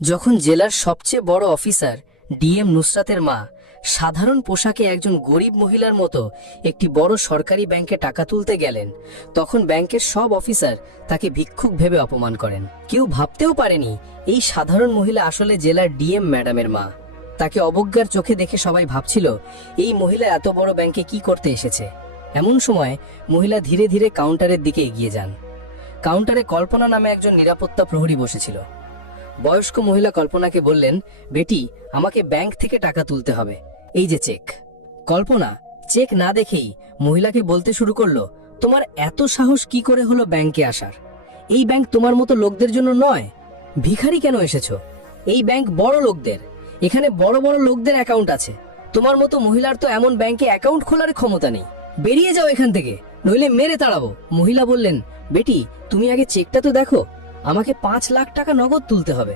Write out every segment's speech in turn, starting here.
যখন জেলার সবচেয়ে বড় অফিসার ডিএম নুসরাতের মা সাধারণ পোশাকে একজন গরিব মহিলার মতো একটি বড় সরকারি ব্যাংকে টাকা তুলতে গেলেন, তখন ব্যাংকের সব অফিসার তাকে ভিক্ষুক ভেবে অপমান করেন। কেউ ভাবতেও পারেনি এই সাধারণ মহিলা আসলে জেলার ডিএম ম্যাডামের মা। তাকে অবজ্ঞার চোখে দেখে সবাই ভাবছিল এই মহিলা এত বড় ব্যাংকে কি করতে এসেছে। এমন সময় মহিলা ধীরে ধীরে কাউন্টারের দিকে এগিয়ে যান। কাউন্টারে কল্পনা নামে একজন নিরাপত্তা প্রহরী বসেছিল। বয়স্ক মহিলা কল্পনাকে বললেন, বেটি, আমাকে ব্যাংক থেকে টাকা তুলতে হবে, এই যে চেক। কল্পনা চেক না দেখেই মহিলাকে বলতে শুরু করলো, তোমার এত সাহস কি করে হলো ব্যাংকে আসার? এই ব্যাংক তোমার মতো লোকদের জন্য নয়। ভিখারি কেন এসেছো? এই ব্যাংক বড় লোকদের, এখানে বড় বড় লোকদের অ্যাকাউন্ট আছে। তোমার মতো মহিলার তো এমন ব্যাংকে অ্যাকাউন্ট খোলার ক্ষমতা নেই। বেরিয়ে যাও এখান থেকে, নইলে মেরে তাড়াবো। মহিলা বললেন, বেটি, তুমি আগে চেকটা তো দেখো, আমাকে 5 লাখ টাকা নগদ তুলতে হবে।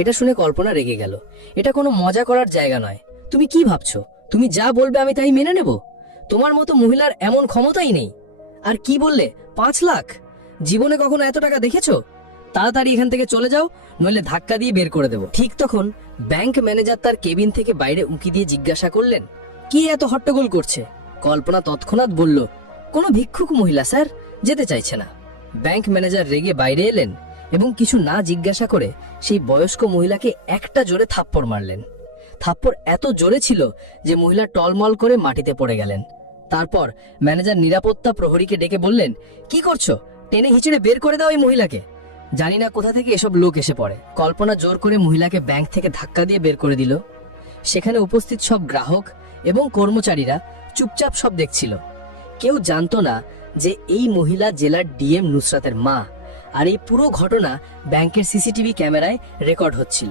এটা শুনে কল্পনা রেগে গেল। এটা কোনো মজা করার জায়গা নয়। তুমি কি ভাবছো তুমি যা বলবে আমি তাই মেনে নেব? তোমার মতো মহিলার এমন ক্ষমতাই নেই। আর কি বললে 5 লাখ? জীবনে কখনো এত টাকা দেখেছো? তাড়াতাড়ি এখান থেকে চলে যাও, নইলে ধাক্কা দিয়ে বের করে দেব। ঠিক তখন ব্যাংক ম্যানেজার তার কেবিন থেকে বাইরে উঁকি দিয়ে জিজ্ঞাসা করলেন, কি এত হট্টগোল করছে? কল্পনা তৎক্ষণাৎ বলল, কোনো ভিক্ষুক মহিলা স্যার, যেতে চাইছে না। ব্যাংক ম্যানেজার রেগে বাইরে এলেন এবং কিছু না জিজ্ঞাসা করে সেই বয়স্ক মহিলাকে একটা জোরে থাপ্পড় মারলেন। থাপ্পড় এত জোরে ছিল যে মহিলা টলমল করে মাটিতে পড়ে গেলেন। তারপর ম্যানেজার নিরাপত্তা প্রহরীকে ডেকে বললেন, কি করছো? টেনে হিঁচড়ে বের করে দাও এই মহিলাকে। জানি না কোথা থেকে এসব লোক এসে পড়ে। কল্পনা জোর করে মহিলাকে ব্যাংক থেকে ধাক্কা দিয়ে বের করে দিল। সেখানে উপস্থিত সব গ্রাহক এবং কর্মচারীরা চুপচাপ সব দেখছিল। কেউ জানতো না যে এই মহিলা জেলার ডিএম নুসরাতের মা, আর এই পুরো ঘটনা ব্যাংকের সিসিটিভি ক্যামেরায় রেকর্ড হচ্ছিল।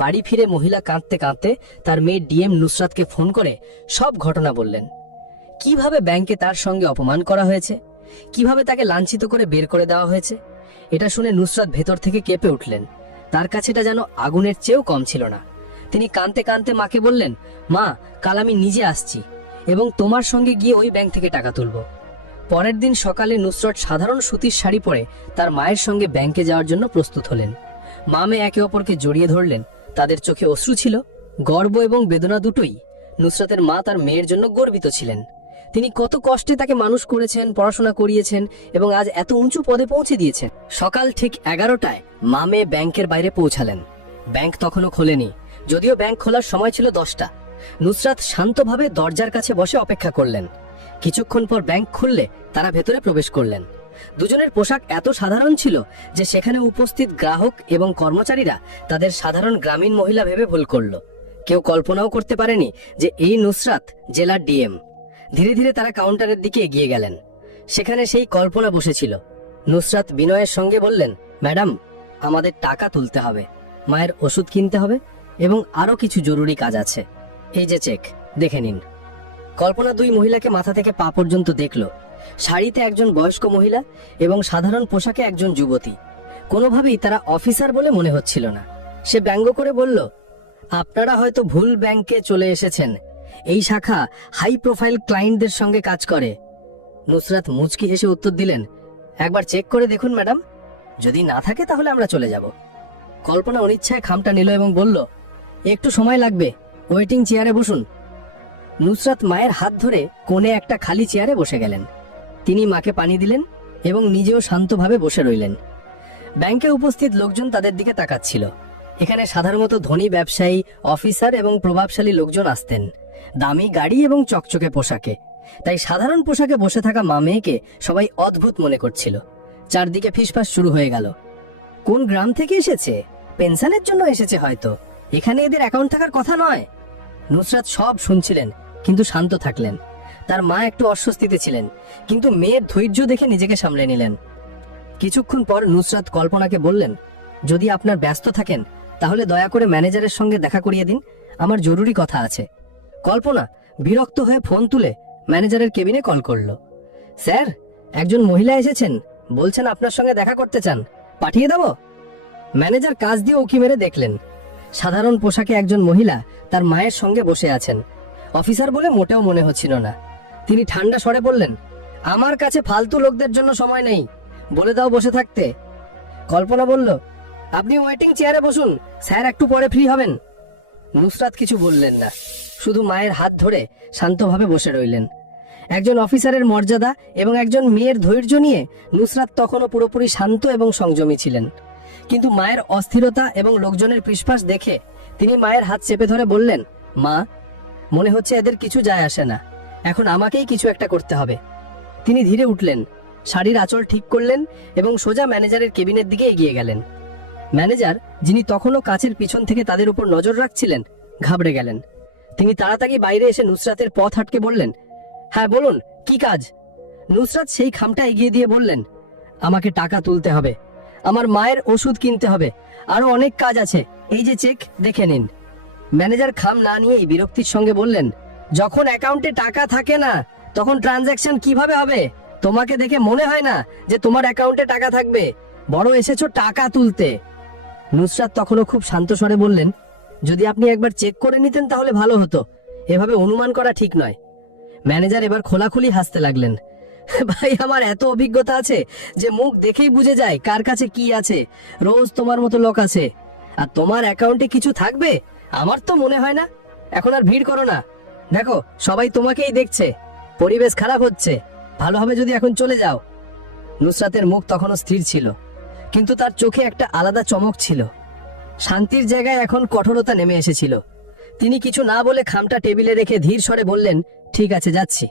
বাড়ি ফিরে মহিলা কাঁদতে কাঁদতে তার মেয়ে ডিএম নুসরাতকে ফোন করে সব ঘটনা বললেন। কিভাবে ব্যাংকে তার সঙ্গে অপমান করা হয়েছে, কিভাবে তাকে লাঞ্ছিত করে বের করে দেওয়া হয়েছে। এটা শুনে নুসরাত ভেতর থেকে কেঁপে উঠলেন। তার কাছে এটা যেন আগুনের চেয়েও কম ছিল না। তিনি কাঁদতে কাঁদতে মাকে বললেন, মা, কাল আমি নিজে আসছি এবং তোমার সঙ্গে গিয়ে ওই ব্যাংক থেকে টাকা তুলব। পরের দিন সকালে নুসরাত সাধারণ সুতির শাড়ি পরে তার মায়ের সঙ্গে ব্যাংকে যাওয়ার জন্য প্রস্তুত হলেন। মা মেয়ে একে অপরকে জড়িয়ে ধরলেন। তাদের চোখে অশ্রু ছিল, গর্ব এবং বেদনা দুটোই। নুসরাতের মা তার মেয়ের জন্য গর্বিত ছিলেন। তিনি কত কষ্টে তাকে মানুষ করেছেন, পড়াশোনা করিয়েছেন এবং আজ এত উঁচু পদে পৌঁছে দিয়েছেন। সকাল ঠিক 11টায় মা মেয়ে ব্যাংকের বাইরে পৌঁছালেন। ব্যাংক তখনও খোলেনি, যদিও ব্যাংক খোলার সময় ছিল 10টা। নুসরাত শান্তভাবে দরজার কাছে বসে অপেক্ষা করলেন। কিছুক্ষণ পর ব্যাংক খুললে তারা ভেতরে প্রবেশ করলেন। দুজনের পোশাক এত সাধারণ ছিল যে সেখানে উপস্থিত গ্রাহক এবং কর্মচারীরা তাদের সাধারণ গ্রামীণ মহিলা ভেবে ভুল করল। কেউ কল্পনাও করতে পারেনি যে এই নুসরাত জেলার ডিএম। ধীরে ধীরে তারা কাউন্টারের দিকে এগিয়ে গেলেন। সেখানে সেই কল্পনা বসেছিল। নুসরাত বিনয়ের সঙ্গে বললেন, ম্যাডাম, আমাদের টাকা তুলতে হবে, মায়ের ওষুধ কিনতে হবে এবং আরো কিছু জরুরি কাজ আছে। এই যে চেক, দেখে নিন। কল্পনা দুই মহিলাকে মাথা থেকে পা পর্যন্ত দেখল। শাড়িতে একজন বয়স্ক মহিলা এবং সাধারণ পোশাকে একজন যুবতী। কোনোভাবেই তারা অফিসার বলে মনে হচ্ছিল না। সে ব্যঙ্গ করে বলল, আপনারা হয়তো ভুল ব্যাংকে চলে এসেছেন। এই শাখা হাই প্রোফাইল ক্লায়েন্টদের সঙ্গে কাজ করে। নুসরাত মুচকি হেসে উত্তর দিলেন, একবার চেক করে দেখুন ম্যাডাম, যদি না থাকে তাহলে আমরা চলে যাব। কল্পনা অনিচ্ছায় খামটা নিল এবং বলল, একটু সময় লাগবে, ওয়েটিং চেয়ারে বসুন। নুসরাত মায়ের হাত ধরে কোণে একটা খালি চেয়ারে বসে গেলেন। তিনি মাকে পানি দিলেন এবং নিজেও শান্তভাবে বসে রইলেন। ব্যাংকে উপস্থিত লোকজন তাদের দিকে তাকাচ্ছিল। এখানে সাধারণত ধনী ব্যবসায়ী, অফিসার এবং প্রভাবশালী লোকজন আসতেন, দামি গাড়ি এবং চকচকে পোশাকে। তাই সাধারণ পোশাকে বসে থাকা মা মেয়েকে সবাই অদ্ভুত মনে করছিল। চারদিকে ফিসফাস শুরু হয়ে গেল। কোন গ্রাম থেকে এসেছে? পেনশনের জন্য এসেছে হয়তো। এখানে এদের অ্যাকাউন্ট থাকার কথা নয়। নুসরাত সব শুনছিলেন কিন্তু শান্ত থাকলেন। তার মা একটু অস্বস্তিতে ছিলেন, কিন্তু মেয়ের ধৈর্য দেখে নিজেকে সামলে নিলেন। কিছুক্ষণ পর নুসরাত কল্পনাকে বললেন, যদি আপনার ব্যস্ত থাকেন তাহলে দয়া করে ম্যানেজারের সঙ্গে দেখা করিয়ে দিন, আমার জরুরি কথা আছে। কল্পনা বিরক্ত হয়ে ফোন তুলে ম্যানেজারের কেবিনে কল করল। স্যার, একজন মহিলা এসেছেন, বলছেন আপনার সঙ্গে দেখা করতে চান, পাঠিয়ে দেব? ম্যানেজার কাজ দিয়ে উকি মেরে দেখলেন সাধারণ পোশাকে একজন মহিলা তার মায়ের সঙ্গে বসে আছেন। অফিসার বলে মোটেও মনে হচ্ছিল না। তিনি ঠান্ডা স্বরে বললেন, আমার কাছে ফালতু লোকদের জন্য সময় নেই, বলে দাও বসে থাকতে। কল্পনা বলল, আপনি ওয়েটিং চেয়ারে বসুন, স্যার একটু পরে ফ্রি হবেন। নুসরাত কিছু বললেন না, শুধু মায়ের হাত ধরে শান্তভাবে বসে রইলেন। একজন অফিসারের মর্যাদা এবং একজন মেয়ের ধৈর্য নিয়ে নুসরাত তখনও পুরোপুরি শান্ত এবং সংযমী ছিলেন। কিন্তু মায়ের অস্থিরতা এবং লোকজনের ফিসফাস দেখে তিনি মায়ের হাত চেপে ধরে বললেন, মা, মনে হচ্ছে এদের কিছু যায় আসে না, এখন আমাকেই কিছু একটা করতে হবে। তিনি ধীরে উঠলেন, শাড়ির আঁচল ঠিক করলেন এবং সোজা ম্যানেজারের কেবিনের দিকে এগিয়ে গেলেন। ম্যানেজার, যিনি তখনও কাচের পিছন থেকে তাদের উপর নজর রাখছিলেন, ঘাবড়ে গেলেন। তিনি তাড়াতাড়ি বাইরে এসে নুসরাতের পথ আটকে বললেন, হ্যাঁ বলুন, কি কাজ? নুসরাত সেই খামটা এগিয়ে দিয়ে বললেন, আমাকে টাকা তুলতে হবে, আমার মায়ের ওষুধ কিনতে হবে, আরো অনেক কাজ আছে, এই যে চেক, দেখে নিন। ম্যানেজার খাম না নিয়েই বিরক্তির সঙ্গে বললেন, যখন অ্যাকাউন্টে টাকা থাকে না তখন ট্রানজ্যাকশন কিভাবে হবে? তোমাকে দেখে মনে হয় না যে তোমার অ্যাকাউন্টে টাকা থাকবে, বড় এসেছো টাকা তুলতে। নুসরাত তখনও খুব শান্ত স্বরে বললেন, যদি আপনি একবার চেক করে নিতেন তাহলে ভালো হতো, এভাবে অনুমান করা ঠিক নয়। ম্যানেজার এবার খোলাখুলি হাসতে লাগলেন, ভাই, আমার এত অভিজ্ঞতা আছে যে মুখ দেখেই বুঝে যায় কার কাছে কি আছে। রোজ তোমার মতো লোক আছে, আর তোমার অ্যাকাউন্টে কিছু থাকবে আমার তো মনে হয় না। এখন আর ভিড় করো না, দেখো সবাই তোমাকেই দেখছে, পরিবেশ খারাপ হচ্ছে, ভালো হবে যদি এখন চলে যাও। নুসরাতের মুখ তখনও স্থির ছিল, কিন্তু তার চোখে একটা আলাদা চমক ছিল। শান্তির জায়গায় এখন কঠোরতা নেমে এসেছিল। তিনি কিছু না বলে খামটা টেবিলে রেখে ধীর স্বরে বললেন, ঠিক আছে, যাচ্ছি,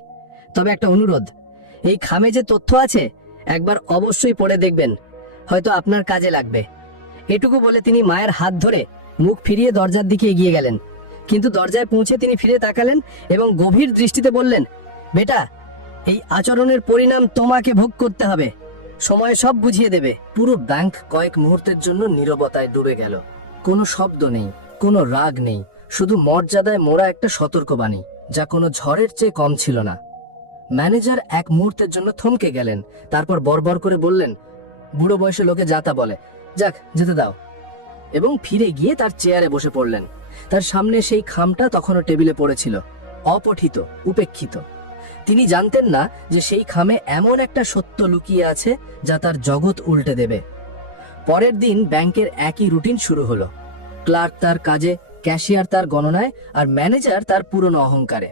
তবে একটা অনুরোধ, এই খামে যে তথ্য আছে একবার অবশ্যই পড়ে দেখবেন, হয়তো আপনার কাজে লাগবে। এটুকু বলে তিনি মায়ের হাত ধরে মুখ ফিরিয়ে দরজার দিকে এগিয়ে গেলেন। কিন্তু দরজায় পৌঁছে তিনি ফিরে তাকালেন এবং গভীর দৃষ্টিতে বললেন, বেটা, এই আচরণের পরিণাম তোমাকে ভোগ করতে হবে, সময় সব বুঝিয়ে দেবে। পুরো ব্যাংক কয়েক মুহূর্তের জন্য নীরবতায় ডুবে গেল। কোনো শব্দ নেই, কোনো রাগ নেই, শুধু মর্যাদায় মোড়া একটা সতর্কবাণী, যা কোনো ঝড়ের চেয়ে কম ছিল না। ম্যানেজার এক মুহূর্তের জন্য থমকে গেলেন, তারপর বড়বড় করে বললেন, বুড়ো বয়সে লোকে যা তা বলে, যাক যেতে দাও, এবং ফিরে গিয়ে তার চেয়ারে বসে পড়লেন। তার সামনে সেই খামটা তখনও টেবিলে পড়েছিল, অপঠিত, উপেক্ষিত। তিনি জানতেন না যে সেই খামে এমন একটা সত্য লুকিয়ে আছে যা তার জগৎ উল্টে দেবে। পরের দিন ব্যাংকের একই রুটিন শুরু হলো। ক্লার্ক তার কাজে, ক্যাশিয়ার তার গণনায়, আর ম্যানেজার তার পুরনো অহংকারে।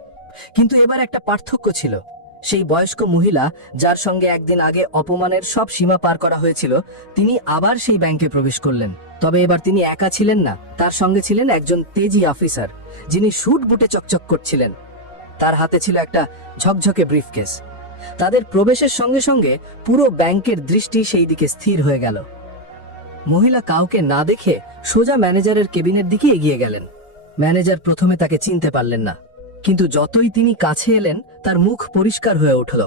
কিন্তু এবার একটা পার্থক্য ছিল। সেই বয়স্ক মহিলা, যার সঙ্গে একদিন আগে অপমানের সব সীমা পার করা হয়েছিল, তিনি আবার সেই ব্যাংকে প্রবেশ করলেন। তবে এবার তিনি একা ছিলেন না, তার সঙ্গে ছিলেন একজন তেজি অফিসার, যিনি স্যুট বুটে চকচক করছিলেন। তার হাতে ছিল একটা ঝকঝকে ব্রিফকেস। তাদের প্রবেশের সঙ্গে সঙ্গে পুরো ব্যাংকের দৃষ্টি সেই দিকে স্থির হয়ে গেল। মহিলা কাউকে না দেখে সোজা ম্যানেজারের কেবিনের দিকে এগিয়ে গেলেন। ম্যানেজার প্রথমে তাকে চিনতে পারলেন না, কিন্তু যতই তিনি কাছে এলেন তার মুখ পরিষ্কার হয়ে উঠল।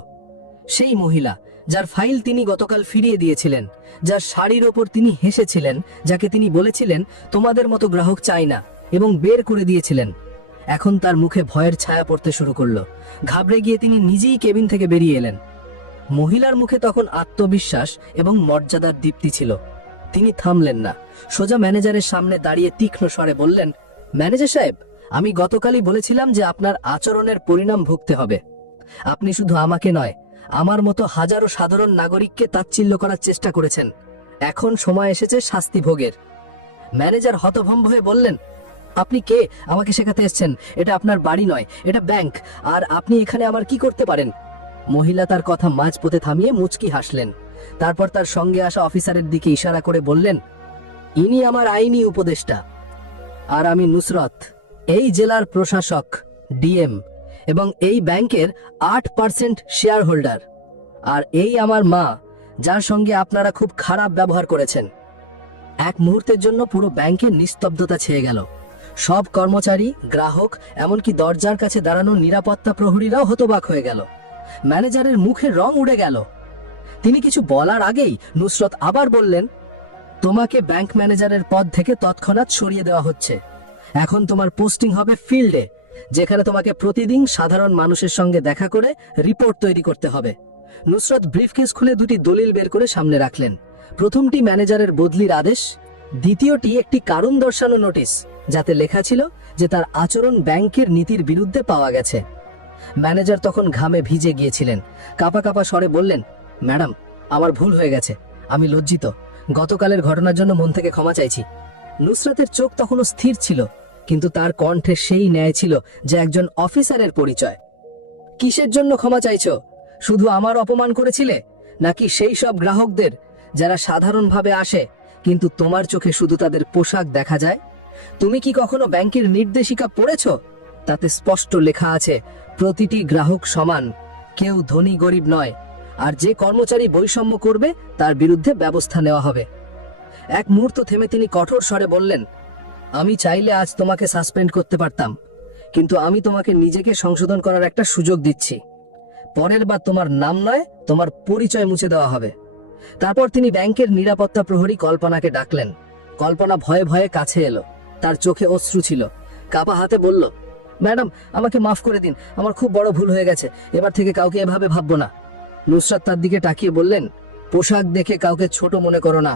সেই মহিলা, যার ফাইল তিনি গতকাল ফিরিয়ে দিয়েছিলেন, যার শাড়ির ওপর তিনি হেসেছিলেন, যাকে তিনি বলেছিলেন তোমাদের মতো গ্রাহক চাই না, এবং বের করে দিয়েছিলেন, এখন তার মুখে ভয়ের ছায়া পড়তে শুরু করলো। ঘাবড়ে গিয়ে তিনি নিজেই কেবিন থেকে বেরিয়ে এলেন। মহিলার মুখে তখন আত্মবিশ্বাস এবং মর্যাদার দীপ্তি ছিল। তিনি থামলেন না, সোজা ম্যানেজারের সামনে দাঁড়িয়ে তীক্ষ্ণ স্বরে বললেন, ম্যানেজার সাহেব, আমি গতকালই বলেছিলাম যে আপনার আচরণের পরিণাম ভুগতে হবে। আপনি শুধু আমাকে নয়, আমার মতো হাজারো সাধারণ নাগরিককে তাচ্ছিল্য করার চেষ্টা করেছেন। এখন সময় এসেছে শাস্তি ভোগের। ম্যানেজার হতভম্ব হয়ে বললেন, আপনি কে আমাকে শেখাতে এসেছেন? এটা আপনার বাড়ি নয়, এটা ব্যাংক, আর আপনি এখানে আমার কি করতে পারেন? মহিলা তার কথা মাঝপথে থামিয়ে মুচকি হাসলেন। তারপর তার সঙ্গে আসা অফিসারের দিকে ইশারা করে বললেন, ইনি আমার আইনি উপদেষ্টা, আর আমি নুসরত, এই জেলার প্রশাসক, ডিএম, এবং এই ব্যাংকের 8% শেয়ার হোল্ডার। আর এই আমার মা, যার সঙ্গে আপনারা খুব খারাপ ব্যবহার করেছেন। এক মুহূর্তের জন্য পুরো ব্যাংকের নিস্তব্ধতা ছেয়ে গেল। সব কর্মচারী, গ্রাহক, এমনকি দরজার কাছে দাঁড়ানো নিরাপত্তা প্রহরীরাও হতবাক হয়ে গেল। ম্যানেজারের মুখের রং উড়ে গেল। তিনি কিছু বলার আগেই নুসরত আবার বললেন, তোমাকে ব্যাংক ম্যানেজারের পদ থেকে তৎক্ষণাৎ সরিয়ে দেওয়া হচ্ছে। এখন তোমার পোস্টিং হবে ফিল্ডে, যেখানে তোমাকে প্রতিদিন সাধারণ মানুষের সঙ্গে দেখা করে রিপোর্ট তৈরি করতে হবে। নুসরত ব্রিফকেস খুলে দুটি দলিল বের করে সামনে রাখলেন। প্রথমটি ম্যানেজারের বদলির আদেশ, দ্বিতীয়টি একটি কারণ দর্শানো নোটিশ, যাতে লেখা ছিল যে তার আচরণ ব্যাংকের নীতির বিরুদ্ধে পাওয়া গেছে। ম্যানেজার তখন ঘামে ভিজে গিয়েছিলেন। কাঁপা কাঁপা স্বরে বললেন, ম্যাডাম, আমার ভুল হয়ে গেছে, আমি লজ্জিত। গতকালের ঘটনার জন্য মন থেকে ক্ষমা চাইছি। নুসরাতের চোখ তখনও স্থির ছিল, কিন্তু তার কণ্ঠে সেই ন্যায় ছিল যে একজন অফিসারের পরিচয়। কিসের জন্য ক্ষমা চাইছো? শুধু আমার অপমান করেছিলে, নাকি সেই সব গ্রাহকদের যারা সাধারণভাবে আসে কিন্তু তোমার চোখে শুধু তাদের পোশাক দেখা যায়? তুমি কি কখনো ব্যাংকের নির্দেশিকা পড়েছো? তাতে স্পষ্ট লেখা আছে, প্রতিটি গ্রাহক সমান, কেউ ধনী গরিব নয়, আর যে কর্মচারী বৈষম্য করবে তার বিরুদ্ধে ব্যবস্থা নেওয়া হবে। এক মুহূর্ত থেমে তিনি কঠোর স্বরে বললেন, আমি চাইলে আজ তোমাকে সাসপেন্ড করতে পারতাম, কিন্তু আমি তোমাকে নিজেকে সংশোধন করার একটা সুযোগ দিচ্ছি। পরের বার তোমার নাম নয়, তোমার পরিচয় মুছে দেওয়া হবে। তারপর তিনি ব্যাংকের নিরাপত্তা প্রহরী কল্পনাকে ডাকলেন। কল্পনা ভয়ে ভয়ে কাছে এলো, তার চোখে অশ্রু ছিল। কাপা হাতে বলল, ম্যাডাম, আমাকে মাফ করে দিন, আমার খুব বড় ভুল হয়ে গেছে, এবার থেকে কাউকে এভাবে ভাববো না। নুসরাত তার দিকে তাকিয়ে বললেন, পোশাক দেখে কাউকে ছোট মনে করো না।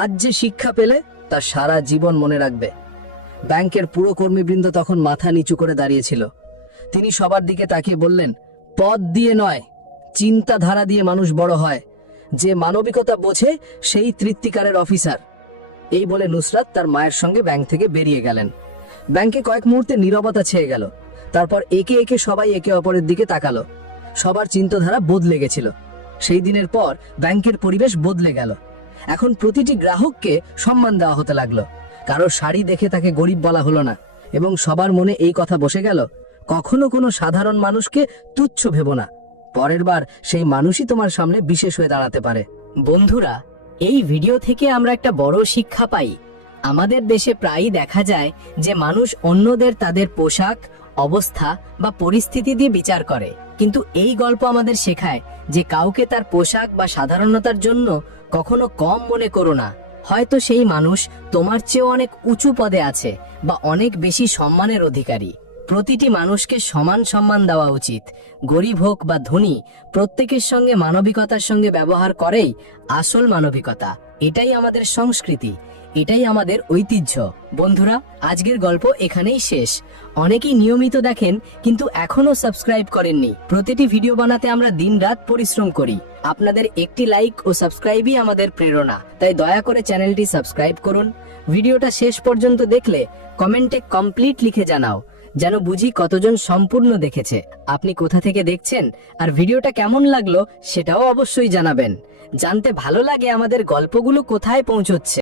আজ যে শিক্ষা পেলে তা সারা জীবন মনে রাখবে। ব্যাংকের পুরো কর্মীবৃন্দ তখন মাথা নিচু করে দাঁড়িয়েছিল। তিনি সবার দিকে তাকিয়ে বললেন, পদ দিয়ে নয়, চিন্তাধারা দিয়ে মানুষ বড় হয়। যে মানবিকতা বোঝে সেই তৃপ্তিকারের অফিসার। এই বলে নুসরাত তার মায়ের সঙ্গে ব্যাংক থেকে বেরিয়ে গেলেন। ব্যাংকে কয়েক মুহূর্তে নীরবতা ছেয়ে গেল। তারপর একে একে সবাই একে অপরের দিকে তাকালো। সবার চিন্তাধারা বদলে গেছিল। সেই দিনের পর ব্যাংকের পরিবেশ বদলে গেল। এখন প্রতিটি গ্রাহককে সম্মান দেওয়া হতে লাগলো। কারো শাড়ি দেখে তাকে গরিব বলা হলো না, এবং সবার মনে এই কথা বসে গেল, কখনো কোনো সাধারণ মানুষকে তুচ্ছ ভেবো না। পরের বার সেই মানুষই তোমার সামনে বিশেষ হয়ে দাঁড়াতে পারে। বন্ধুরা, এই ভিডিও থেকে আমরা একটা বড় শিক্ষা পাই। আমাদের দেশে প্রায়ই দেখা যায় যে মানুষ অন্যদের তাদের পোশাক, অবস্থা বা পরিস্থিতি দিয়ে বিচার করে, কিন্তু এই গল্প আমাদের শেখায় যে কাউকে তার পোশাক বা সাধারণতার জন্য কখনো কম মনে করো না। হয়তো সেই মানুষ তোমার চেয়েও অনেক উঁচু পদে আছে বা অনেক বেশি সম্মানের অধিকারী। প্রতিটি মানুষকে সমান সম্মান দেওয়া উচিত। গরিব হোক বা ধনী, প্রত্যেকের সঙ্গে মানবিকতার সঙ্গে ব্যবহার করেই আসল মানবিকতা। এটাই আমাদের সংস্কৃতি, এটাই আমাদের ঐতিহ্য। বন্ধুরা, আজকের গল্প এখানেই শেষ। অনেকেই নিয়মিত দেখেন কিন্তু এখনো সাবস্ক্রাইব করেননি। প্রতিটি ভিডিও বানাতে আমরা দিনরাত পরিশ্রম করি। আপনাদের একটি লাইক ও সাবস্ক্রাইবই আমাদের প্রেরণা। তাই দয়া করে চ্যানেলটি সাবস্ক্রাইব করুন। ভিডিওটা শেষ পর্যন্ত দেখলে কমেন্টে কমপ্লিট লিখে জানাও, যেন বুঝি কতজন সম্পূর্ণ দেখেছে। আপনি কোথা থেকে দেখছেন আর ভিডিওটা কেমন লাগলো সেটাও অবশ্যই জানাবেন। জানতে ভালো লাগে আমাদের গল্পগুলো কোথায় পৌঁছচ্ছে।